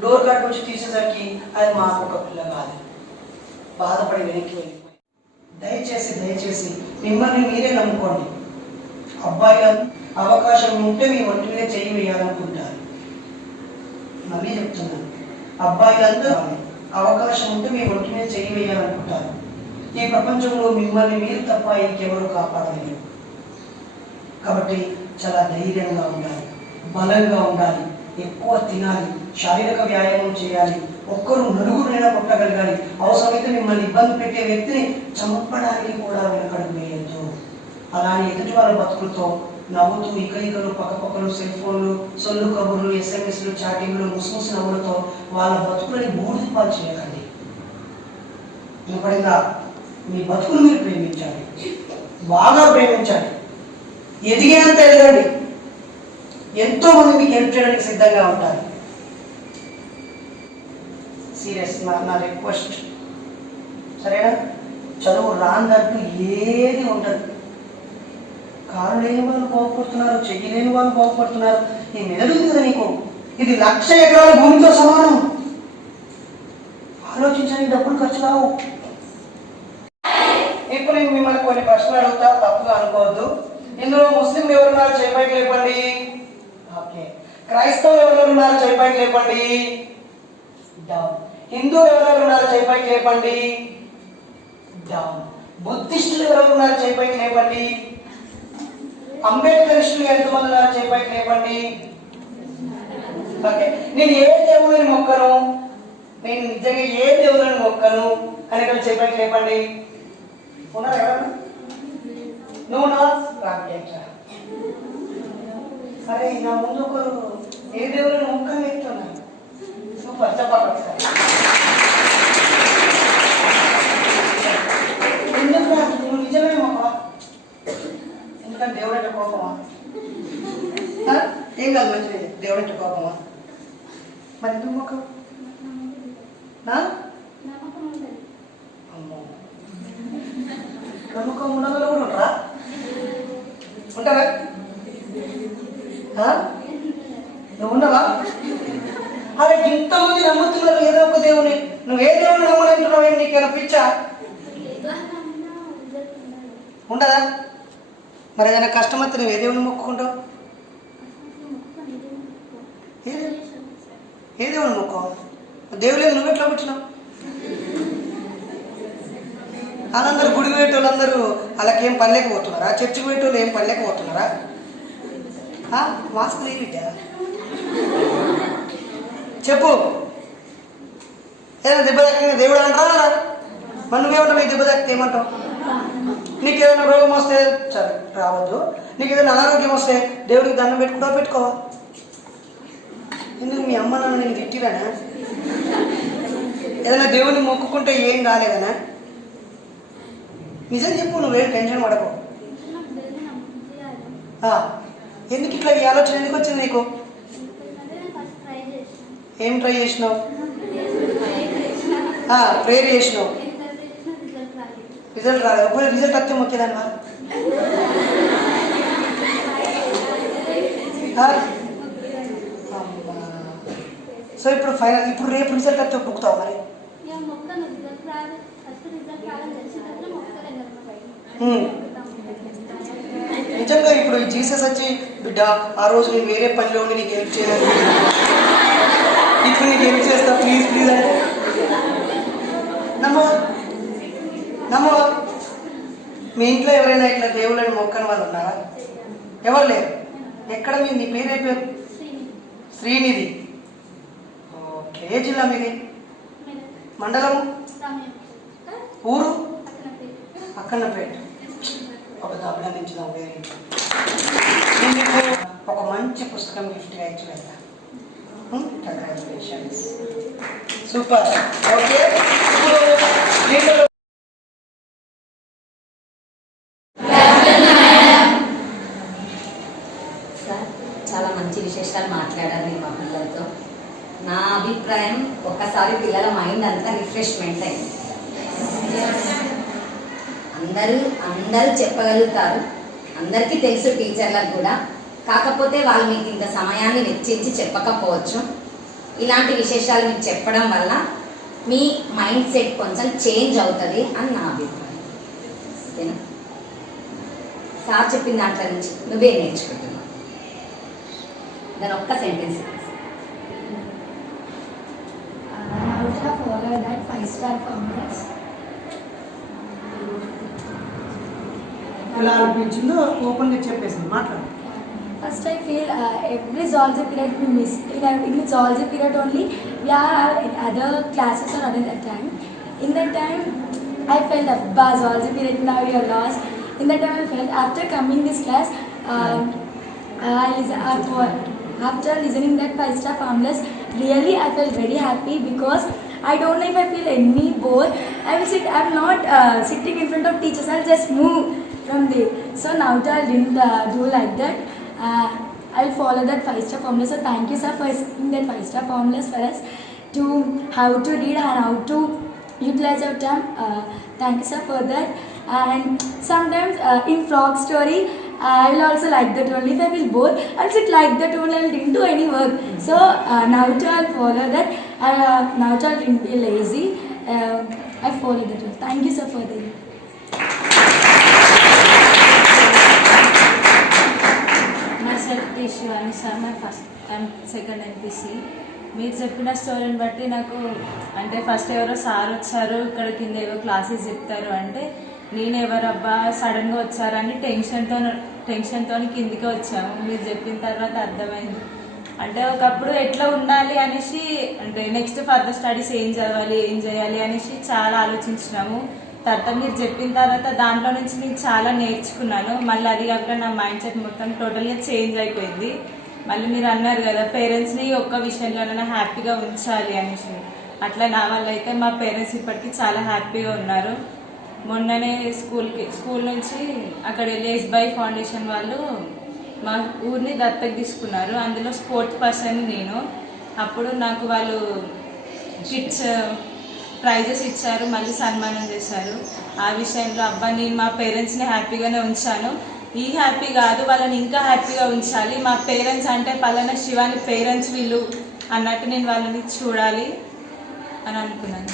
Door కాడికి వచ్చి తీసేసరికి అది మాకు ఒక పిల్ల కాదు, బాధపడి వెనక్కి వెళ్ళిపోయి. దయచేసి మిమ్మల్ని మీరే నమ్ముకోండి. అబ్బాయిలు అవకాశం ఉంటే మీ ఒంటి మీద చెయ్యి వేయాలనుకుంటారు. మళ్ళీ చెప్తున్నాను, అబ్బాయిలందరూ అవకాశం ఉంటే మీ ఒంటి మీద చెయ్యి వేయాలనుకుంటారు. ఈ ప్రపంచంలో మిమ్మల్ని మీరు తప్ప ఇంకెవరూ కాపాడలేరు. కాబట్టి చాలా ధైర్యంగా ఉండాలి, బలంగా ఉండాలి, ఎక్కువ తినాలి, శారీరక వ్యాయామం చేయాలి. ఒక్కరు నలుగురునైనా కొట్టగలగాలి. అవసరమైతే మిమ్మల్ని ఇబ్బంది పెట్టే వ్యక్తిని చంపడానికి కూడా వెనకడుగు వేయద్దు. అలానే ఎదుటి వాళ్ళ బతుకులతో నవ్వుతూ ఇకలు పక్కపక్కలు సెల్ ఫోన్లు, సొల్లు కబుర్లు, SMS లు, చాటింగ్లు, ముసుముసి నవ్వులతో వాళ్ళ బతుకులని బూడిద పాలు చేయకండి. వినపడిందా? మీ బతుకులు మీరు ప్రేమించాలి, బాగా ప్రేమించాలి, ఎదిగేంత ఎదగండి. ఎంతో మంది మీకు హెల్ప్ చేయడానికి సిద్ధంగా ఉంటారు. సీరియస్ నా రిక్వెస్ట్, సరేనా? చదువు రాందంటూ ఏది ఉండదు. కారు లేని వాళ్ళు బాగుపడుతున్నారు, చెయ్యి లేని వాళ్ళు బాగుపడుతున్నారు. ఈ మెదడు కదా నీకు, ఇది 1,00,000 ఎకరాల భూమితో సమానం. ఆలోచించని డబ్బులు ఖర్చు కావు. ఇప్పుడు నేను మిమ్మల్ని కొన్ని ప్రశ్నలు అడుగుతా, తప్పుగా అనుకోవద్దు. ఇందులో ముస్లింలు ఎవరున్నారు చేపైకి లేపండి. ఓకే. క్రైస్తవులు ఎవరున్నారు చేపైకి లేపండి. డౌన్. హిందువులు ఎవరున్నారు చేపైకి లేపండి. డౌన్. బుద్ధిస్టులు ఎవరున్నారు చేపైకి లేపండి. అంబేద్కరిస్టులు ఎంతమంది ఉన్నారు చేపైకి లేపండి. ఓకే. నేను ఏ దేవుడిని మొక్కను, నేను నిజంగా ఏ దేవుడిని మొక్కను అని చేపైకి లేపండి. ఉన్నారు ఎవరన్నా? నువ్వు నా రాకేట. అరే నా ముందు ఒకరు ఏ దేవుడిని మొక్కని చెప్తున్నారు. సూపర్, చెప్పాలి ఒకసారి. ఎందుకు నువ్వు నిజమే మొక్క? ఎందుకంటే దేవుడు అంటే కోపమా? ఏం కాదు, మంచిది. దేవుడు అంటే కోపమా? మరి ఎందుకు మొక్క? అమ్మో, నమ్మకం ఉన్నదో కూడా ఉంటారా? ఉంటారా? నువ్వు ఉండవా? అరే ఇంతమంది నమ్ముతున్నారు ఏదో ఒక దేవుని, నువ్వు ఏ దేవుని నమ్మనంటున్నావు? ఏం నీకేనా పిచ్చా? ఉండదా? మరి ఏదైనా కష్టం వస్తే నువ్వు ఏ దేవుని మొక్కుకుంటావు? ఏ దేవుని మొక్కు? దేవుడు లేదు, నువ్వు ఎట్లా పుట్టినావు? వాళ్ళందరూ గుడి పోయేటోళ్ళందరూ వాళ్ళకేం పనిలేకపోతున్నారా? చర్చికి పోయేటోళ్ళు ఏం పనిలేకపోతున్నారా? మాస్క్ లేదు బిడ్డ, చెప్పు. ఏదైనా దెబ్బ తగ్గిన దేవుడు అంటారా? మరి నువ్వేమంటావు? ఈ దెబ్బ తగ్గితే ఏమంటావు? నీకు ఏదైనా రోగం వస్తే సరే రావద్దు, నీకు ఏదైనా అనారోగ్యం వస్తే దేవుడికి దండం పెట్టుకుంటావా పెట్టుకోవా? ఎందుకు మీ అమ్మ నాన్న నేను తిట్టిరానా? ఏదైనా దేవుడిని మొక్కుకుంటే ఏం కాలేదనా? నిజం చెప్పు, నువ్వేం టెన్షన్ పడకు. ఎందుకు ఇట్లా ఈ ఆలోచన ఎందుకు వచ్చింది నీకు? ఏం ట్రై చేసినావు? ప్రేయర్ చేసినావు, రిజల్ట్ రాలేదు. ఒకవేళ రిజల్ట్ వస్తే మొక్కేదాన్ని. సో ఇప్పుడు ఫైనల్, ఇప్పుడు రేపు రిజల్ట్ వస్తే మొక్కుతావు మరి? నిజంగా ఇప్పుడు జీసస్ వచ్చి బిడ్డ ఆ రోజు నేను వేరే పనిలో ఉండి నీకు హెల్ప్ చేయాలి, ఇప్పుడు నీకు హెల్ప్ చేస్తా ప్లీజ్ ప్లీజ్ అంటే నమ్మవా? నమ్మవా? మీ ఇంట్లో ఎవరైనా ఇట్లా దేవుళ్ళని మొక్కని వాళ్ళు ఉన్నారా? ఎవరు లేరు. ఎక్కడ మీ నీ పేరు? ఏ పేరు? శ్రీనిధి. ఓకే. ఏ జిల్లా మీది? మండలం? ఊరు? అక్కన్నపేట. ఒక అభినందించుదాం. వేరే మీకు ఒక మంచి పుస్తకం గిఫ్ట్గా ఇచ్చి వెళ్తా. Congratulations, super. ఓకే. సార్ చాలా మంచి విశేషాలు మాట్లాడారు మా పిల్లలతో. నా అభిప్రాయం ఒక్కసారి పిల్లల మైండ్ అంతా రిఫ్రెష్మెంట్ అయింది. అందరూ చెప్పగలుగుతారు, అందరికీ తెలుసు టీచర్లకు కూడా. కాకపోతే వాళ్ళు మీకు ఇంత సమయాన్ని వెచ్చించి చెప్పకపోవచ్చు. ఇలాంటి విశేషాలు మీకు చెప్పడం వల్ల మీ మైండ్ సెట్ కొంచెం చేంజ్ అవుతుంది అని నా అభిప్రాయం. ఓకేనా? సార్ చెప్పిన దాంట్లో నుంచి నువ్వే నేర్చుకుంటున్నావు. దాని ఒక్క sentence. How to follow that 5-star formulas. ఎలా అనిపించిందో ఓపెన్గా చెప్పేసింది, మాట్లాడు. First, I feel every zoology period we miss. In the zoology period only, we are in other classes or other that time. In that time, I felt zoology period now we are lost. In that time, I felt after coming this class, after listening that 5-star formulas, really I felt very happy because I don't know if I feel any bore. I'm not sitting in front of teachers. I'll just move from there. So now I didn't do like that. I'll follow that 5-star formula. So thank you, sir, for saying that 5-star formulas for us to how to read and how to utilize our time. Thank you, sir, for that. And sometimes in frog story, I will also like that only. If I feel bored, I'll sit like that only. I didn't do any work. So now I'll follow that. Now I didn't be lazy. I follow that. Thank you, sir, for that. Myself T. Shivani sir, my first and second NPC. మీరు చెప్పిన స్టోరీని బట్టి నాకు అంటే first ఎవరో sir వచ్చారు ఇక్కడ కింద ఏవో క్లాసెస్ చెప్తారు అంటే నేను ఎవరబ్బా సడన్గా వచ్చారని టెన్షన్తో కిందికి వచ్చాము. మీరు చెప్పిన తర్వాత అర్థమైంది అంటే ఒకప్పుడు ఎట్లా ఉండాలి అనేసి అంటే నెక్స్ట్ ఫర్దర్ స్టడీస్ ఏం చదవాలి ఏం చేయాలి అనేసి చాలా ఆలోచించినాము. తర్వాత మీరు చెప్పిన తర్వాత దాంట్లో నుంచి నేను చాలా నేర్చుకున్నాను. మళ్ళీ అది కాక నా మైండ్ సెట్ మొత్తం టోటల్గా చేంజ్ అయిపోయింది. మళ్ళీ మీరు అన్నారు కదా పేరెంట్స్ని ఒక్క విషయంలోనైనా హ్యాపీగా ఉంచాలి అనేసి, అట్లా నా వల్ల అయితే మా పేరెంట్స్ ఇప్పటికీ చాలా హ్యాపీగా ఉన్నారు. మొన్ననే స్కూల్ నుంచి అక్కడ లేస్ బై ఫౌండేషన్ వాళ్ళు మా ఊరిని దత్తకు తీసుకున్నారు. అందులో స్పోర్ట్స్ పర్సన్ నేను. అప్పుడు నాకు వాళ్ళు కిట్స్ ప్రైజెస్ ఇచ్చారు, మళ్ళీ సన్మానం చేశారు. ఆ విషయంలో అబ్బా నేను మా పేరెంట్స్ని హ్యాపీగానే ఉంచాను, ఈ హ్యాపీ కాదు వాళ్ళని ఇంకా హ్యాపీగా ఉంచాలి, మా పేరెంట్స్ అంటే పలానా శివాని పేరెంట్స్ వీళ్ళు అన్నట్టు నేను వాళ్ళని చూడాలి అని అనుకున్నాను.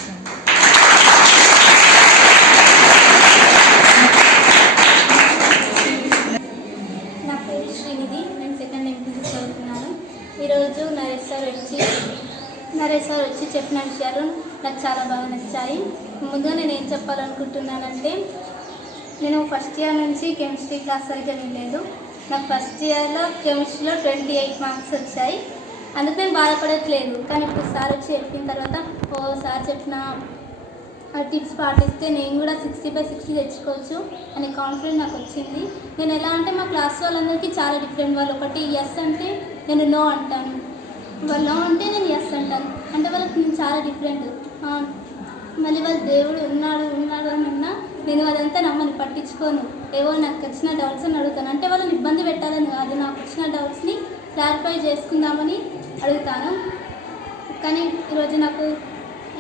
నా పేరు శ్రీనిధి, నేను సెకండ్ ఎంపీసీ చదువుతున్నాను. ఈరోజు నరేష్ సార్ వచ్చి చెప్పిన విషయాలు నాకు చాలా బాగా నచ్చాయి. ముందుగా నేను ఏం చెప్పాలనుకుంటున్నానంటే నేను ఫస్ట్ ఇయర్ నుంచి కెమిస్ట్రీ క్లాస్ సరిగ్గా వినలేదు. నాకు ఫస్ట్ ఇయర్లో కెమిస్ట్రీలో 28 మార్క్స్ వచ్చాయి. అందుకు నేను బాధపడట్లేదు. కానీ ఇప్పుడు సార్ వచ్చి చెప్పిన తర్వాత సార్ చెప్పిన టిప్స్ పాటిస్తే నేను కూడా 60/60 తెచ్చుకోవచ్చు అనే కాన్ఫిడెన్స్ నాకు వచ్చింది. నేను ఎలా అంటే మా క్లాస్ వాళ్ళందరికీ చాలా డిఫరెంట్. వాళ్ళు ఒకటి ఎస్ అంటే నేను నో అంటాను, వాళ్ళు నో అంటే నేను ఎస్ అంటాను. అంటే వాళ్ళకి నేను చాలా డిఫరెంట్. మళ్ళీ వాళ్ళు దేవుడు ఉన్నాడు అని అన్నా నేను అదంతా నమ్మని పట్టించుకోను. ఏవో నాకు వచ్చిన డౌట్స్ అని అడుగుతాను. అంటే వాళ్ళని ఇబ్బంది పెట్టాలని కాదు, నాకు వచ్చిన డౌట్స్ని క్లారిఫై చేసుకుందామని అడుగుతాను. కానీ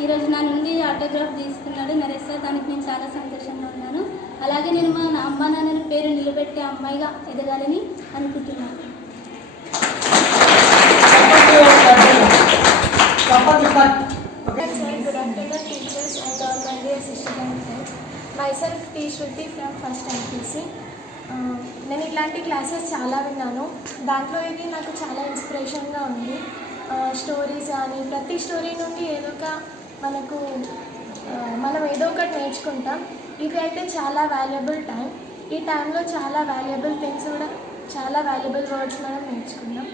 ఈరోజు నా నుండి ఆటోగ్రాఫ్ తీసుకున్నాడు నరేష్ సార్. దానికి నేను చాలా సంతోషంగా ఉన్నాను. అలాగే నేను మా అమ్మ నాన్నల పేరు నిలబెట్టే అమ్మాయిగా ఎదగాలని అనుకుంటున్నాను. Good afternoon, teachers and all my dear sisters and friends. Myself T. Shruti from first MPC. నేను ఇట్లాంటి క్లాసెస్ చాలా విన్నాను. దాంట్లో ఇది నాకు చాలా ఇన్స్పిరేషన్గా ఉంది. స్టోరీస్ కానీ ప్రతి స్టోరీ నుండి మనం ఏదో ఒకటి నేర్చుకుంటాం. ఇది అయితే చాలా వాల్యుబుల్ టైం. ఈ టైంలో చాలా వాల్యుబుల్ థింగ్స్ కూడా, చాలా వాల్యుబుల్ వర్డ్స్ మనం నేర్చుకున్నాం.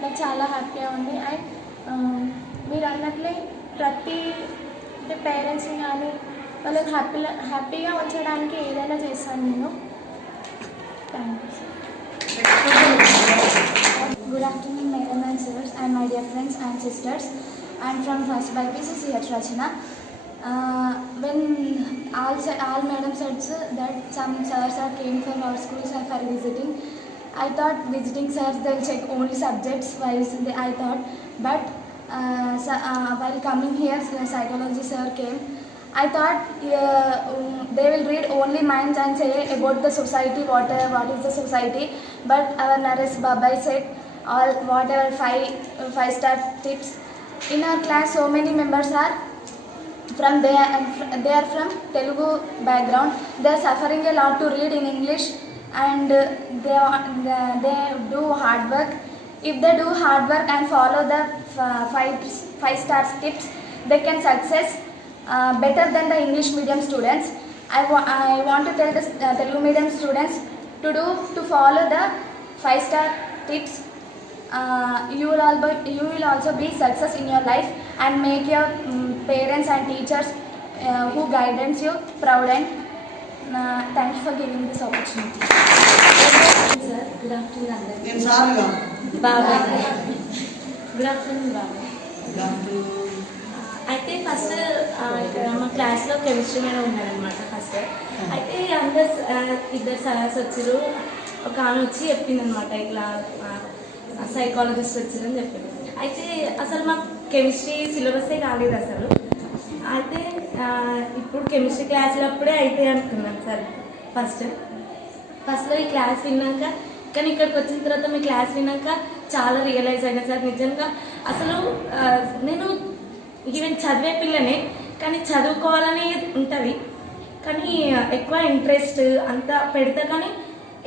నాకు చాలా హ్యాపీగా ఉంది. అండ్ మీరు అన్నట్లే ప్రతి పేరెంట్స్ని కానీ వాళ్ళకి హ్యాపీగా ఉంచడానికి ఏదైనా చేస్తాను నేను. Thank you. Good afternoon, madam and sirs, and my dear friends and sisters. I am from first by PCC at Rachana. When all madam said that some sirs are came from our schools and for visiting, I thought visiting sirs they'll check only subjects wise. I thought, but while coming here, psychology sir came. I thought they will read only minds and say about the society, what is the society. But our Naresh Babai said all whatever five star tips In our class, so many members are they are from Telugu background. They are suffering a lot to read in English, and they do hard work. If they do hard work and follow the five star tips, they can success better than the English medium students. I want to tell the Telugu medium students to follow the 5-star tips. You will also be success in your life and make your parents and teachers who guidance you proud, and thank you for giving this opportunity. Sir good afternoon అందరికీ. నేను సార్గా బాబాయ్ good afternoon బాబాయ్. అయితే first ఇక్కడ మా క్లాస్లో chemistry madam ఉన్నారనమాట first. అయితే ఇద్దరు సార్స్ వచ్చారు. ఒక ఆమె వచ్చి చెప్పింది అనమాట, ఇట్లా సైకాలజిస్ట్ వచ్చారని చెప్పింది. అయితే అసలు మాకు కెమిస్ట్రీ సిలబసే కాలేదు అసలు. అయితే ఇప్పుడు కెమిస్ట్రీ క్లాసులప్పుడే అయితే అనుకున్నాను సార్ ఫస్ట్లో ఈ క్లాస్ విన్నాక. కానీ ఇక్కడికి వచ్చిన తర్వాత మీ క్లాస్ విన్నాక చాలా రియలైజ్ అయినా సార్. నిజంగా అసలు నేను ఈవెన్ చదివే పిల్లనే, కానీ చదువుకోవాలని ఉంటుంది, కానీ ఎక్కువ ఇంట్రెస్ట్ అంతా పెడతా, కానీ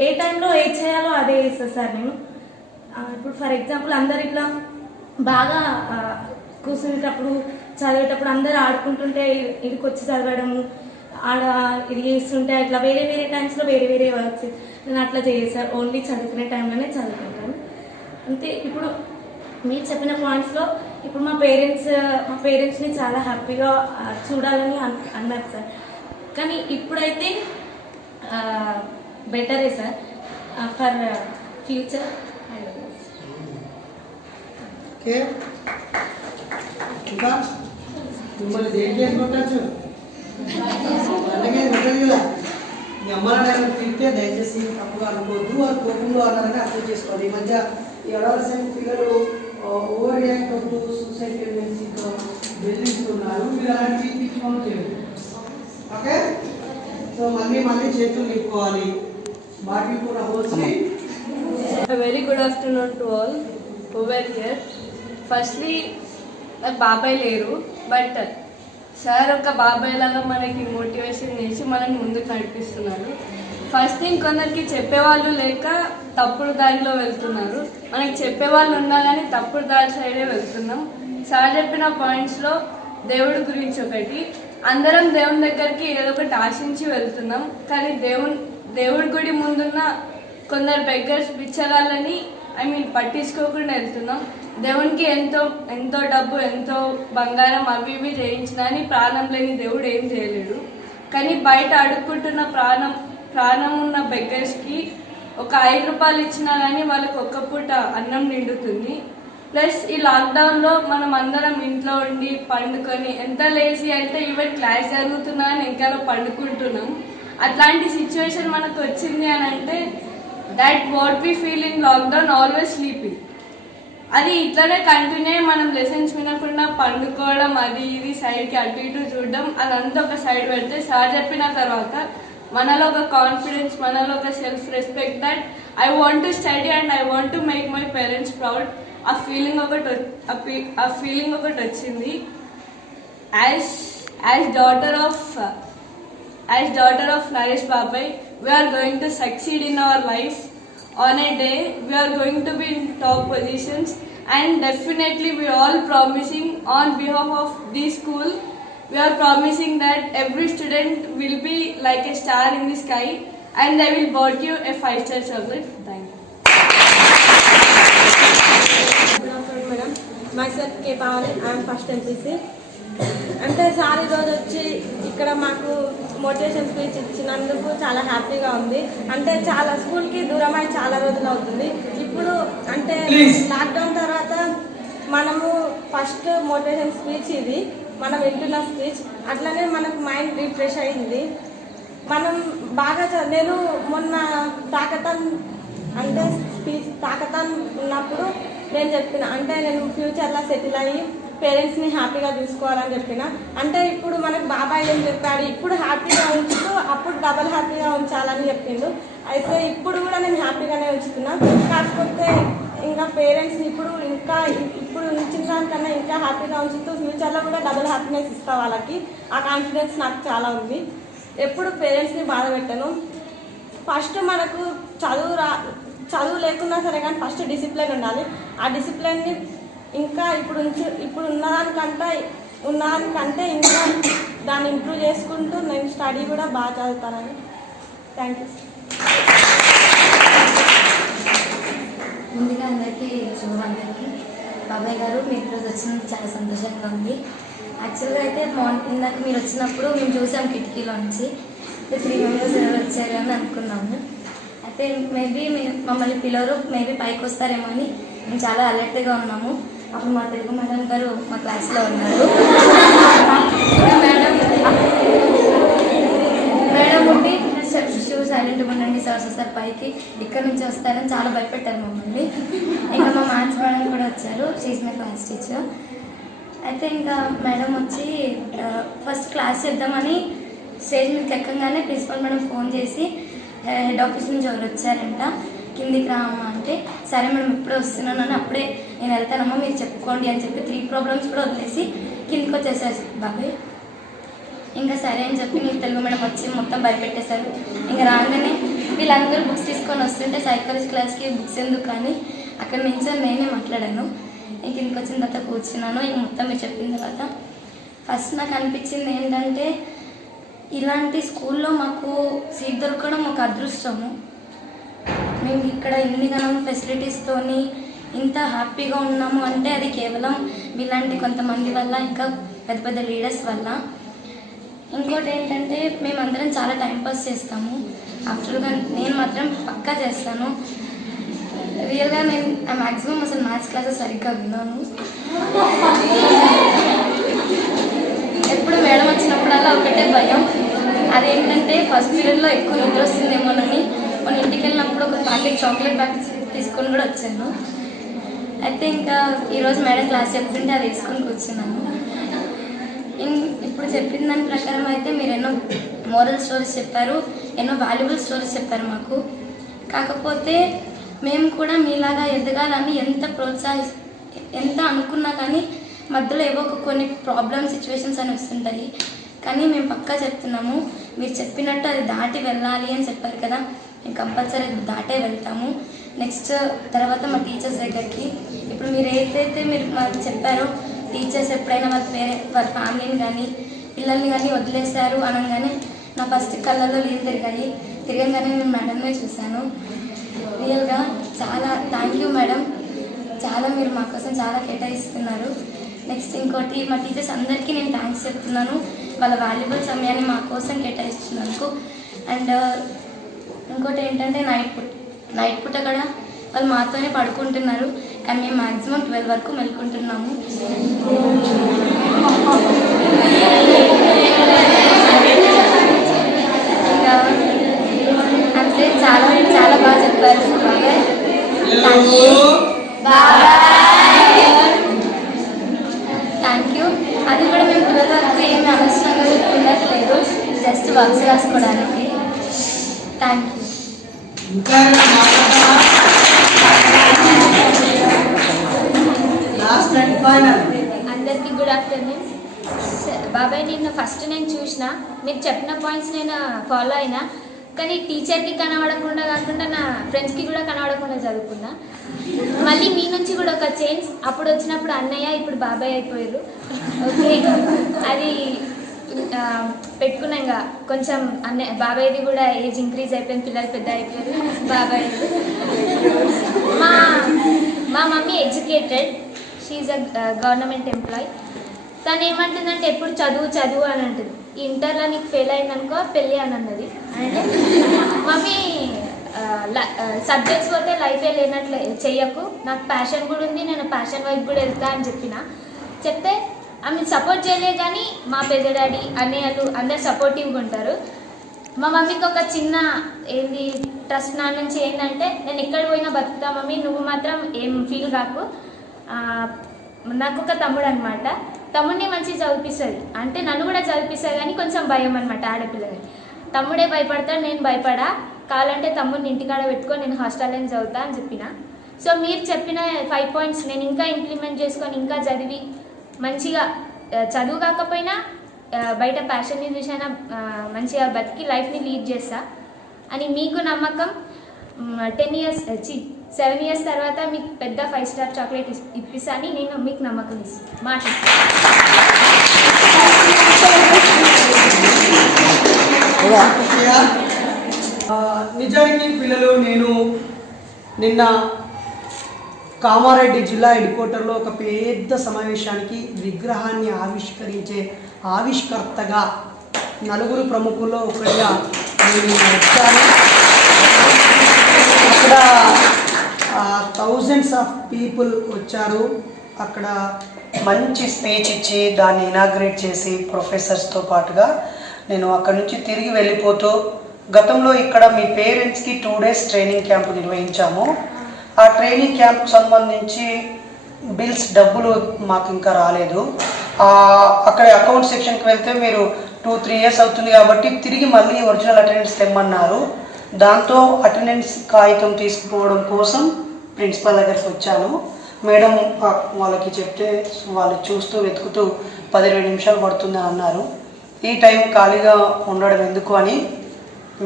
ఏ టైంలో ఏ చేయాలో అదే చేస్తాను సార్ నేను. ఇప్పుడు ఫర్ ఎగ్జాంపుల్ అందరు ఇట్లా బాగా కూర్చునేటప్పుడు చదివేటప్పుడు అందరు ఆడుకుంటుంటే ఇక్కడికి వచ్చి చదవడము, ఆడ ఇది చేస్తుంటే అట్లా వేరే వేరే టైమ్స్లో వేరే వేరే వర్క్స్ నేను అట్లా చేసాను. ఓన్లీ చదువుకునే టైంలోనే చదువుకుంటాను అంతే. ఇప్పుడు మీరు చెప్పిన పాయింట్స్లో ఇప్పుడు మా పేరెంట్స్ని చాలా హ్యాపీగా చూడాలని అన్నారు సార్. కానీ ఇప్పుడైతే బెటరే సార్ ఫర్ ఫ్యూచర్. ఓకే, ఇంకా మిమ్మల్ని దేంట్లో కొట్టచ్చు అలాగే ఉంటుంది కదా. మీ అమ్మ నాన్న తింటే దయచేసి తప్పుగా అనుకోవద్దు, వారు కోపంలో అన్నారని అర్థం చేసుకోవాలి. ఈ మధ్య ఈ అడాలసెంట్ పిల్లలు ఓవర్ రియాక్ట్ అవుతూ సూసైడ్ టెండెన్సీతో బెదిరిస్తున్నారు. మీరు అలాంటి తీర్చుకోవడం చేయదు. ఓకే, సో మళ్ళీ చేతులు నింపుకోవాలి. బాటిల్ కూడా పోసి. Very good afternoon to all who where here. Firstly నాకు బాబాయ్ లేరు, బట్ సార్ ఒక బాబాయ్ లాగా మనకి మోటివేషన్ చేసి మనని ముందుకు నడిపిస్తున్నారు. ఫస్ట్ థింగ్, కొందరికి చెప్పేవాళ్ళు లేక తప్పుడు దారిలో వెళ్తున్నారు. మనకి చెప్పేవాళ్ళు ఉన్నా కానీ తప్పుడు దారి సైడే వెళ్తున్నాం. సార్ చెప్పిన పాయింట్స్లో దేవుడి గురించి ఒకటి, అందరం దేవుని దగ్గరికి ఏదో ఒకటి ఆశించి వెళ్తున్నాం, కానీ దేవుడి గుడి ముందున్న కొందరు బెగ్గర్స్ బిచ్చగాళ్ళని పట్టించుకోకుండా వెళ్తున్నాం. దేవునికి ఎంతో డబ్బు, ఎంతో బంగారం అవి ఇవి చేయించినా అని ప్రాణం లేని దేవుడు ఏం చేయలేడు. కానీ బయట అడుక్కుంటున్న ప్రాణం ఉన్న బెగ్గర్స్కి ఒక 5 రూపాయలు ఇచ్చినా కానీ వాళ్ళకి ఒక్క పూట అన్నం నిండుతుంది. ప్లస్ ఈ లాక్డౌన్లో మనం అందరం ఇంట్లో ఉండి పండుకొని ఎంత లేజీ అయితే ఈవెన్ క్లాస్ జరుగుతున్నా అని ఇంకా పండుకుంటున్నాం. అట్లాంటి సిచ్యువేషన్ మనకు వచ్చింది అని అంటే that what we feel in lockdown, always sleeping. అది ఇట్లనే కంటిన్యూ మనం లెసన్స్ వినకుండా పండుకోవడం, అది ఇది సైడ్కి అటు ఇటు చూడడం, అదంతా ఒక సైడ్ పెడితే సార్ చెప్పిన తర్వాత మనలో ఒక కాన్ఫిడెన్స్, మనలో ఒక self respect, that I want to study and I want to make my parents proud. ఆ ఫీలింగ్ ఒకటి వచ్చింది. యాజ్ డాటర్ ఆఫ్ నరేష్ బాబాయ్, we are going to succeed in our life. On a day we are going to be in top positions, and definitely we are all promising on behalf of this school, we are promising that every student will be like a star in the sky and they will bought you a 5-star chocolate. Thank you. Good afternoon madam, myself K Bhavani, I am first MPC. అంటే sir ఈరోజు వచ్చి ఇక్కడ మాకు motivation speech ఇచ్చినందుకు చాలా హ్యాపీగా ఉంది. అంటే చాలా స్కూల్కి దూరమై చాలా రోజులు అవుతుంది. ఇప్పుడు అంటే లాక్డౌన్ తర్వాత మనము ఫస్ట్ మోటివేషన్ స్పీచ్ ఇది మనం వింటున్న స్పీచ్. అట్లనే మనకు మైండ్ రిఫ్రెష్ అయింది. మనం బాగా నేను మొన్న తాకతాన్ అంటే స్పీచ్ తాకతాన్ ఉన్నప్పుడు నేను చెప్పిన, అంటే నేను ఫ్యూచర్లో సెటిల్ అయ్యి పేరెంట్స్ని హ్యాపీగా చూసుకోవాలని చెప్పిన. అంటే ఇప్పుడు మనకు బాబాయ్ ఏం చెప్పాడు, ఇప్పుడు హ్యాపీగా ఉంచుతూ అప్పుడు డబల్ హ్యాపీగా ఉంచాలని చెప్పిండు. అయితే ఇప్పుడు కూడా నేను హ్యాపీగానే ఉంచుతున్నా. కాకపోతే ఇంకా పేరెంట్స్ని ఇప్పుడు ఉంచిన దానికన్నా ఇంకా హ్యాపీగా ఉంచుతూ ఫ్యూచర్లో కూడా డబుల్ హ్యాపీనెస్ ఇస్తా వాళ్ళకి. ఆ కాన్ఫిడెన్స్ నాకు చాలా ఉంది. ఎప్పుడు పేరెంట్స్ని బాధ పెట్టను. ఫస్ట్ మనకు చదువు లేకున్నా సరే కానీ ఫస్ట్ డిసిప్లిన్ ఉండాలి. ఆ డిసిప్లిన్ని ఇంకా ఇప్పుడు ఉన్నదానికంటే ఇంకా దాన్ని ఇంప్రూవ్ చేసుకుంటూ నేను స్టడీ కూడా బాగా చదువుతానని. Thank you. ముందుగా అందరికీ బాబాయ్ గారు మీరు ఈరోజు వచ్చినందుకు చాలా సంతోషంగా ఉంది. యాక్చువల్గా అయితే ఇందాక మీరు వచ్చినప్పుడు మేము చూసాం కిటికీలో నుంచి 3 మెంబర్స్ ఎవరు వచ్చారు అని అనుకున్నాము. అయితే మేబీ మమ్మల్ని పిలవరు, మేబీ పైకి వస్తారేమో అని మేము చాలా అలర్ట్గా ఉన్నాము. అప్పుడు మా తెలుగు మేడం గారు మా క్లాస్లో ఉన్నారు. మేడం ఉండి సైలెంట్గా ఉండండి, సార్ వస్తారు పైకి, ఇక్కడ నుంచి వస్తారని చాలా భయపెట్టారు మమ్మల్ని. ఇంకా మా మ్యాథ్స్ మేడం కూడా వచ్చారు, షీఈ్ మై క్లాస్ టీచర్. అయితే ఇంకా మేడం వచ్చి ఫస్ట్ క్లాస్ చేద్దామని స్టేజ్ మీదకి ఎక్కగానే ప్రిన్సిపల్ మేడం ఫోన్ చేసి హెడ్ ఆఫీస్ నుంచి ఎవరు వచ్చారంట, కిందికి రామ్మా అంటే, సరే మేడం ఇప్పుడే వస్తున్నాను అని, అప్పుడే నేను వెళ్తానమ్మా మీరు చెప్పుకోండి అని చెప్పి 3 ప్రోగ్రామ్స్ కూడా వదిలేసి కిందికి వచ్చేసారు బాబాయ్. ఇంకా సరే అని చెప్పి మీరు తెలుగు మేడం వచ్చి మొత్తం భయపెట్టేశారు. ఇంకా రాగానే వీళ్ళందరూ బుక్స్ తీసుకొని వస్తుంటే సైకాలజీ క్లాస్కి బుక్స్ ఎందుకు కానీ అక్కడ నుంచి నేనే మాట్లాడాను. ఇంక ఇంటికి వచ్చిన తర్వాత కూర్చున్నాను. ఇంక మొత్తం మీరు చెప్పిన తర్వాత ఫస్ట్ నాకు అనిపించింది ఏంటంటే, ఇలాంటి స్కూల్లో మాకు సీట్ దొరకడం ఒక అదృష్టము. మేము ఇక్కడ ఇన్నిగానం ఫెసిలిటీస్తోని ఇంత హ్యాపీగా ఉన్నాము అంటే అది కేవలం ఇలాంటి కొంతమంది వల్ల, ఇంకా పెద్ద పెద్ద లీడర్స్ వల్ల. ఇంకోటి ఏంటంటే మేమందరం చాలా టైంపాస్ చేస్తాము. యాక్చువల్గా నేను మాత్రం పక్కా చేస్తాను. రియల్గా నేను మ్యాక్సిమం అసలు మ్యాథ్స్ క్లాసెస్ సరిగ్గా విన్నాను. ఎప్పుడు మేడం వచ్చినప్పుడల్లా ఒకటే భయం, అదేంటంటే ఫస్ట్ పీరియడ్లో ఎక్కువ నిద్ర వస్తుందేమోనని మన ఇంటికి వెళ్ళినప్పుడు ఒక ప్యాకెట్ చాక్లెట్ ప్యాకెట్స్ తీసుకొని కూడా వచ్చాను. అయితే ఇంకా ఈరోజు మేడం క్లాస్ చెప్తుంటే అది వేసుకొని కూర్చున్నాను. ఇప్పుడు చెప్పిన దాని ప్రకారం అయితే మీరు ఎన్నో మోరల్ స్టోరీస్ చెప్పారు, ఎన్నో వాల్యుబుల్ స్టోరీస్ చెప్పారు మాకు. కాకపోతే మేము కూడా మీలాగా ఎదగాలని ఎంత అనుకున్నా కానీ మధ్యలో ఏవో కొన్ని ప్రాబ్లమ్ సిచ్యువేషన్స్ అని వస్తుంటాయి. కానీ మేము పక్కా చెప్తున్నాము, మీరు చెప్పినట్టు అది దాటి వెళ్ళాలి అని చెప్పారు కదా, మేము కంపల్సరీ దాటే వెళ్తాము. నెక్స్ట్ తర్వాత మా టీచర్స్ దగ్గరికి, ఇప్పుడు మీరు ఏదైతే మీరు మాకు చెప్పారో, టీచర్స్ ఎప్పుడైనా వాళ్ళ ఫ్యామిలీని కానీ పిల్లల్ని కానీ వదిలేశారు అనగానే నా ఫస్ట్ కళ్ళల్లో నీళ్ళు తిరగగానే నేను మేడంనే చూశాను. రియల్గా చాలా థ్యాంక్ యూ మేడం, చాలా మీరు మా కోసం చాలా కేటాయిస్తున్నారు. నెక్స్ట్ ఇంకోటి మా టీచర్స్ అందరికీ నేను థ్యాంక్స్ చెప్తున్నాను, వాళ్ళ వాల్యుబుల్ సమయాన్ని మా కోసం కేటాయిస్తున్నందుకు. అండ్ ఇంకోటి ఏంటంటే నైట్ పూట కూడా వాళ్ళు మాతోనే పడుకుంటున్నారు, కానీ మేము మ్యాక్సిమం 12 వరకు మెలుకుంటున్నాము. ఇంకా అంతే, చాలా చాలా బాగా చెప్పారు బాబాయ్. Thank you. అది కూడా మేము 12 వరకు ఏమి అనవసరంగా ఉండట్లేదు, జస్ట్ వర్క్స్ రాసుకోవడానికి. Thank you. అందరికీ గుడ్ ఆఫ్టర్నూన్. బాబాయ్ నేను చూసిన మీరు చెప్పిన పాయింట్స్ నేను ఫాలో అయినా, కానీ టీచర్కి కనబడకుండా కాకుండా నా ఫ్రెండ్స్కి కూడా కనబడకుండా చదువుకున్నా. మళ్ళీ మీ నుంచి కూడా ఒక చేంజ్, అప్పుడు వచ్చినప్పుడు అన్నయ్య, ఇప్పుడు బాబాయ్ అయిపోయారు. ఓకే, అది పెట్టుకున్నాక కొంచెం బాబాయ్ది కూడా ఏజ్ ఇంక్రీజ్ అయిపోయింది, పిల్లలు పెద్ద అయిపోయారు. బాబాయ్ మా mummy educated, she a government employee. తను ఏమంటుందంటే ఎప్పుడు చదువు అని అంటుంది. ఈ ఇంటర్లో నీకు ఫెయిల్ అయిందనుకో పెళ్ళి అని అన్నది. అంటే మమ్మీ సబ్జెక్ట్స్ పోతే లైఫే లేనట్లు చెయ్యకు, నాకు ప్యాషన్ కూడా ఉంది, నేను ప్యాషన్ వైపు కూడా వెళ్తా అని చెప్తే ఆమె సపోర్ట్ చేయలే. కానీ మా పెద్ద డాడీ అన్నయ్యలు అందరు సపోర్టివ్గా ఉంటారు. మా మమ్మీకి ఒక చిన్న ట్రస్ట్ నా నుంచి ఏంటంటే, నేను ఎక్కడ పోయినా బతుకుతా మమ్మీ, నువ్వు మాత్రం ఏం ఫీల్ కాకు. నాకు ఒక తమ్ముడు అనమాట, తమ్ముడిని మంచిగా చదివిస్తుంది, అంటే నన్ను కూడా చదివిస్తుంది కానీ కొంచెం భయం అనమాట ఆడపిల్లని. తమ్ముడే భయపడతాడు, నేను భయపడా, కావాలంటే తమ్ముడిని ఇంటికాడ పెట్టుకొని నేను హాస్టల్లో చదువుతా అని చెప్పిన. సో మీరు చెప్పిన 5 పాయింట్స్ నేను ఇంకా ఇంప్లిమెంట్ చేసుకొని ఇంకా చదివి మంచిగా చదువు కాకపోయినా బయట ప్యాషన్ని చూసైనా మంచిగా బతికి లైఫ్ని లీడ్ చేస్తా అని మీకు నమ్మకం. 7 years తర్వాత మీకు పెద్ద 5 స్టార్ చాక్లెట్ ఇప్పిస్తా అని నేను మీకు నమ్మకం ఇస్తాను మాట. నిజానికి పిల్లలు, నేను నిన్న కామారెడ్డి జిల్లా హెడ్ క్వార్టర్లో ఒక పెద్ద సమావేశానికి విగ్రహాన్ని ఆవిష్కరించే ఆవిష్కర్తగా 4 ప్రముఖుల్లో ఒకటిగా నేను వచ్చాను. అక్కడ థౌజండ్స్ ఆఫ్ పీపుల్ వచ్చారు. అక్కడ మంచి స్పీచ్ ఇచ్చి దాన్ని ఇనాగ్రేట్ చేసి ప్రొఫెసర్స్తో పాటుగా నేను అక్కడి నుంచి తిరిగి వెళ్ళిపోతూ, గతంలో ఇక్కడ మీ పేరెంట్స్కి 2 days ట్రైనింగ్ క్యాంప్ నిర్వహించాము. ఆ ట్రైనింగ్ క్యాంప్కి సంబంధించి బిల్స్ డబ్బులు మాకు ఇంకా రాలేదు. అక్కడ అకౌంట్ సెక్షన్కి వెళ్తే మీరు 2-3 years అవుతుంది కాబట్టి తిరిగి మళ్ళీ ఒరిజినల్ అటెండెన్స్ తెమ్మన్నారు. దాంతో అటెండెన్స్ కాగితం తీసుకుపోవడం కోసం ప్రిన్సిపల్ దగ్గరికి వచ్చాను. మేడం వాళ్ళకి చెప్తే వాళ్ళు చూస్తూ వెతుకుతూ 10-20 నిమిషాలు పడుతుందని అన్నారు. ఈ టైం ఖాళీగా ఉండడం ఎందుకు అని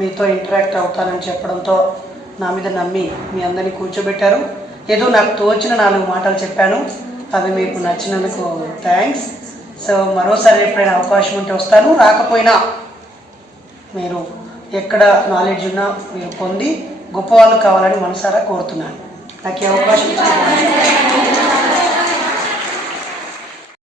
మీతో ఇంటరాక్ట్ అవుతానని చెప్పడంతో నా మీద నమ్మి మీ అందరినీ కూర్చోబెట్టారు. ఏదో నాకు తోచిన 4 మాటలు చెప్పాను, అవి మీకు నచ్చినందుకు థ్యాంక్స్. సో మరోసారి ఎప్పుడైనా అవకాశం ఉంటే వస్తాను. రాకపోయినా మీరు ఎక్కడ నాలెడ్జ్ ఉన్నా మీరు పొంది గొప్పవాళ్ళు కావాలని మనసారా కోరుతున్నాను. నాకు ఈ అవకాశం